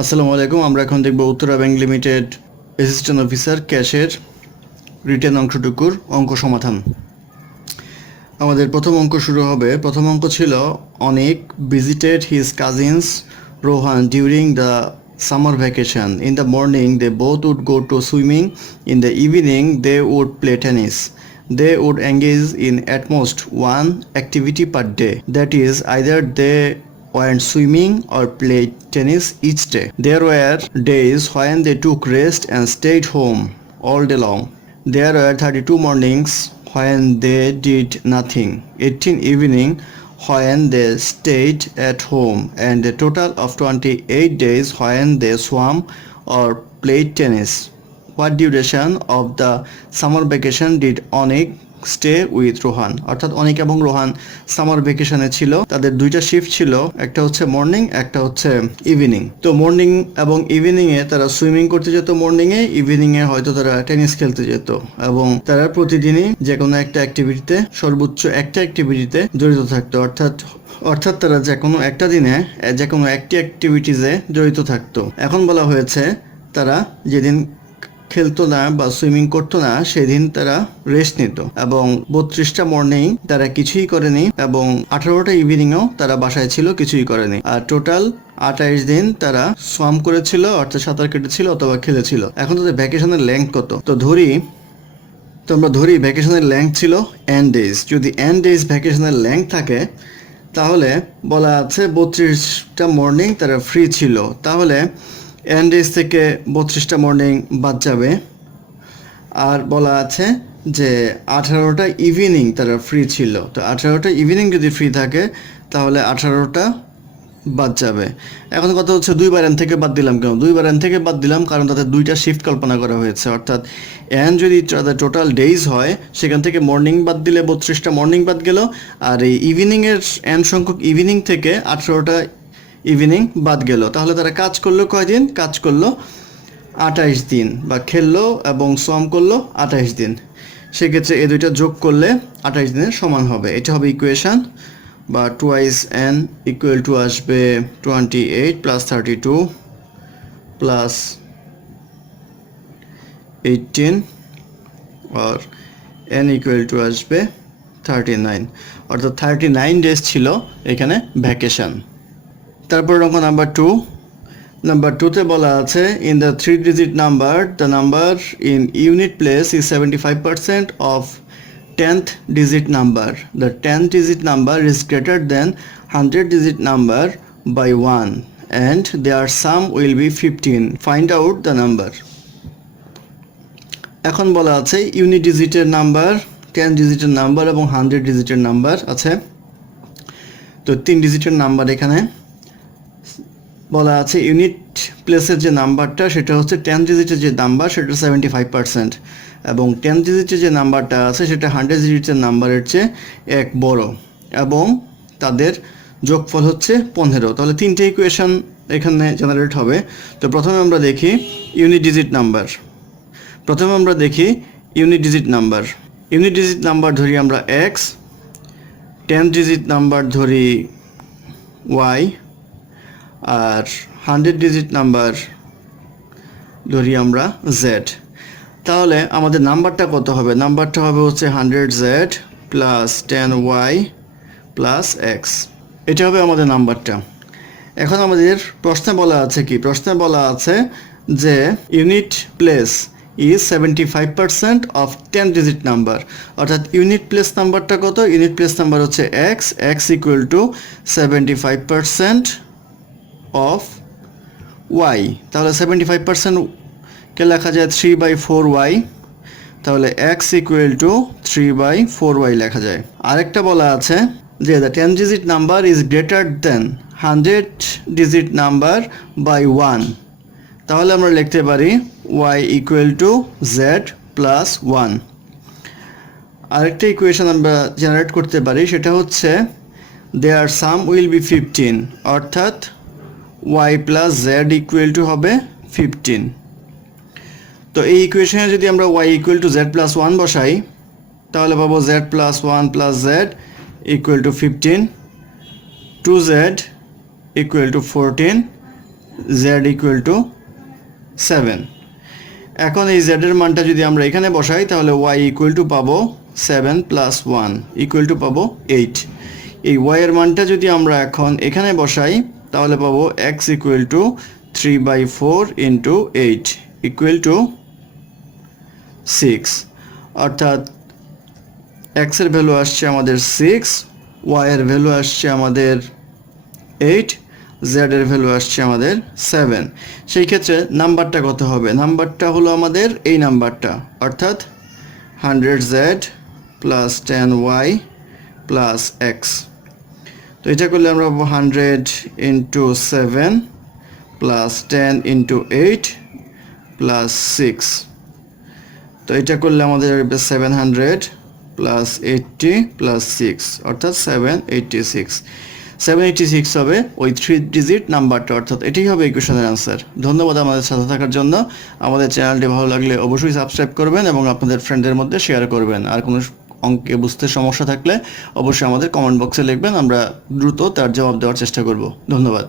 আসসালামু আলাইকুম। আমরা এখন দেখব Uttara bank limited assistant officer ক্যাশের রিটেন অংশটুকুর অঙ্ক সমাধান। আমাদের প্রথম অঙ্ক শুরু হবে। প্রথম অঙ্ক ছিল অনেক visited his cousins Rohan during the summer vacation. In the morning they both would go to swimming. In the evening they would play tennis. They would engage in at most one activity per day. That is, either they went swimming or played tennis each day. There were days when they took rest and stayed home all day long. There were 32 mornings when they did nothing, 18 evening when they stayed at home, and a total of 28 days when they swam or played tennis. What duration of the summer vacation did Onik stay with Rohan? অর্থাৎ অনিক এবং Rohan summer ভ্যাকেশনে ছিল। তাদের দুইটা shift ছিল, একটা হচ্ছে morning, একটা হচ্ছে ইভিনিং। তো মর্নিং এবং ইভিনিং এ তারা সুইমিং করতে যেত মর্নিং এ, ইভিনিং এ হয়তো তারা টেনিস খেলতে যেত, এবং তারা প্রতিদিনই যে কোনো একটা অ্যাক্টিভিটিতে, সর্বোচ্চ একটা অ্যাক্টিভিটিতে জড়িত থাকতো। অর্থাৎ তারা যে কোনো একটা দিনে যে কোনো একটি অ্যাক্টিভিটিসে জড়িত থাকতো। এখন বলা হয়েছে তারা যেদিন খেলতো না বা সুইমিং করতো না সেদিন তারা রেস্ট নিত, এবং 32টা মর্নিং তারা কিছুই করেনি, এবং 18টা ইভিনিংও তারা বাসায় ছিল, কিছুই করেনি। আর টোটাল 28 দিন তারা সোয়াম করেছিল, অর্থাৎ সাঁতার কেটেছিল অথবা খেলেছিল। এখন তাদের ভ্যাকেশনের লেংথ কত? তো আমরা ধরি ভ্যাকেশনের লেংথ ছিল এন ডেজ। যদি এন ডেজ ভ্যাকেশনের লেংথ থাকে তাহলে বলা আছে 32টা মর্নিং তারা ফ্রি ছিল, তাহলে এন ডেজ থেকে 32টা মর্নিং বাদ যাবে। আর বলা আছে যে 18টা ইভিনিং তারা ফ্রি ছিল, তো 18টা ইভিনিং যদি ফ্রি থাকে তাহলে 18টা বাদ যাবে। এখন কথা হচ্ছে দুইবার এন থেকে বাদ দিলাম কেন? দুইবার এন থেকে বাদ দিলাম কারণ তাদের দুইটা শিফট কল্পনা করা হয়েছে, অর্থাৎ এন যদি তাদের টোটাল ডেইজ হয় সেখান থেকে মর্নিং বাদ দিলে 32টা মর্নিং বাদ গেল, আর এই ইভিনিংয়ের এন সংখ্যক ইভিনিং থেকে 18টা ইভিনিং বাদ গেল। তাহলে তারা কাজ করলো কয়দিন? কাজ করলো 28 দিন, বা খেললো এবং সোয়াম করলো 28 দিন। সেক্ষেত্রে এই দুইটা যোগ করলে 28 দিনের সমান হবে। এটা হবে ইকুয়েশান, বা টুয়াইস এন ইকুয়াল টু আসবে 28 প্লাস 32 প্লাস 18, আর এন ইকুয়াল টু আসবে 39, অর্থাৎ 39 ডেজ ছিল এখানে ভ্যাকেশন। তারপর অঙ্ক নাম্বার টুতে বলা আছে in the 3 digit number the number in unit place is 75% of 10th digit number. The 10th digit number is greater than 100 digit number by 1 and their sum will be 15. Find out the number. এখন বলা আছে unit ডিজিটের number, 10 ডিজিটের number এবং 100 ডিজিটের number আছে। তো 3 ডিজিটের নাম্বার এখানে বলা আছে ইউনিট প্লেসের যে নাম্বারটা সেটা হচ্ছে 10 ডিজিটের যে নাম্বার সেটা 75%, এবং 10 ডিজিটের যে নাম্বারটা আছে সেটা 100 ডিজিটের নাম্বারের চেয়ে এক বড়, এবং তাদের যোগফল হচ্ছে 15। তাহলে তিনটে ইকুয়েশন এখানে জেনারেট হবে। তো প্রথমে আমরা দেখি ইউনিট ডিজিট নাম্বার ধরি আমরা এক্স, 10 ডিজিট নাম্বার ধরি ওয়াই, আর 100 ডিজিট নাম্বার ধরি আমরা জেড। তাহলে আমাদের নাম্বারটা কত হবে? নাম্বারটা হবে হচ্ছে 100z plus 10y plus x. এটা হবে আমাদের নাম্বারটা। এখন আমাদের প্রশ্নে বলা আছে কি? প্রশ্নে বলা আছে যে unit place is 75% of 10 digit number, অর্থাৎ ইউনিট প্লেস নাম্বারটা কত? ইউনিট প্লেস নাম্বার হচ্ছে এক্স ইকুয়াল টু 75% অফ ওয়াই। তাহলে 75% কে লেখা যায় 3/4y, তাহলে x ইকুয়াল টু 3/4y লেখা যায়। আরেকটা বলা আছে যে the 10 digit number is greater than 100 digit number by 1, তাহলে আমরা লিখতে পারি y equal to z plus 1। আরেকটা ইকুয়েশন আমরা জেনারেট করতে পারি, সেটা হচ্ছে দেয়ার সাম উইল বি 15, অর্থাৎ y plus z equal to হবে 15। তো এই ইকুয়েশনে যদি আমরা y equal to z plus 1 বসাই তাহলে পাবো z plus 1 plus z equal to 15, 2z equal to 14 Z equal to 7। এখন এই জেডের মানটা যদি আমরা এখানে বসাই তাহলে ওয়াই ইকুয়াল টু পাবো 7 প্লাস 1 ইকুয়াল টু পাবো 8। এই ওয়াই এর মানটা যদি আমরা এখন এখানে বসাই তাহলে পাবো x equal two 3/4 into 8 equal to 6। অর্থাৎ এক্স এর ভ্যালু আসছে আমাদের 6, ওয়াই এর ভ্যালু আসছে আমাদের 8, জেড এর ভ্যালু আসছে আমাদের 7। সেই ক্ষেত্রে নাম্বারটা কত হবে? নাম্বারটা হলো আমাদের এই নাম্বারটা, অর্থাৎ 100z plus 10y plus x. তো এটা করলে আমরা পাবো 100 ইন্টু 7 প্লাস 10 ইন্টু 8 প্লাস 6। তো এটা করলে আমাদের 700 প্লাস 80 প্লাস 6 অর্থাৎ 786। 786 হবে ওই 3 ডিজিট নাম্বারটা, অর্থাৎ এটাই হবে ইকুয়েশনের আনসার। ধন্যবাদ আমাদের সাথে থাকার জন্য। আমাদের চ্যানেলটি ভালো লাগলে অবশ্যই সাবস্ক্রাইব করবেন এবং আপনাদের ফ্রেন্ডদের মধ্যে শেয়ার করবেন। আর কোনো অঙ্কে বুঝতে সমস্যা থাকলে অবশ্যই আমাদের কমেন্ট বক্সে লিখবেন, আমরা দ্রুত তার জবাব দেওয়ার চেষ্টা করব। ধন্যবাদ।